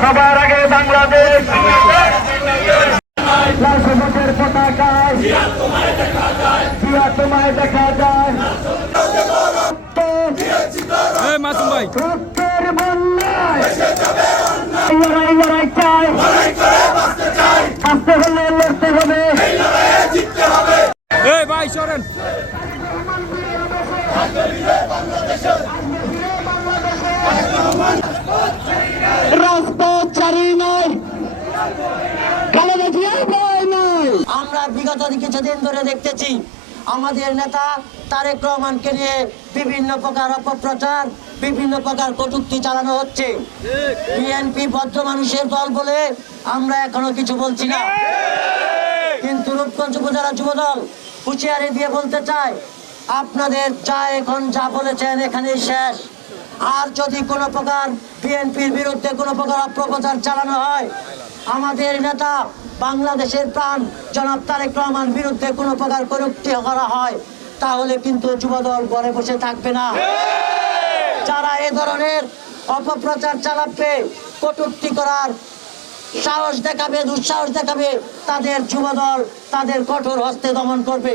সবার আগে বাংলাদেশ লাল সবুজের পতাকায় জিয়া তোমায় দেখা যায় রক্তের বন্যায় লড়াই চাই আসতে হলে লড়তে হবে ভাই সরেন রাজপথ ছাড়ি নয় আমরা বিগত কিছুদিন ধরে দেখতেছি আমাদের নেতা তারেক রহমানকে নিয়ে বিভিন্ন প্রকার অপপ্রচার বিভিন্ন প্রকার কটূক্তি চালানো হচ্ছে। বিএনপি ভদ্র মানুষের দল বলে আমরা এখনো কিছু বলছি না, কিন্তু রূপগঞ্জ উপজেলা যুবদল হুঁশিয়ারি দিয়ে বলতে চাই, আপনাদের এখন যা বলেছেন এখানেই শেষ। আর যদি কোনো প্রকার বিএনপির বিরুদ্ধে কোনো প্রকার অপপ্রচার চালানো হয়, আমাদের নেতা বাংলাদেশের প্রাণ জনাব তারেক রহমান বিরুদ্ধে কোনো প্রকার কটূক্তি করা হয়, তাহলে কিন্তু যুবদল ঘরে বসে থাকবে না। যারা এ ধরনের অপপ্রচার চালাবে, কটূক্তি করার সাহস দেখাবে, দুঃসাহস দেখাবে, তাদের যুবদল তাদের কঠোর হস্তে দমন করবে।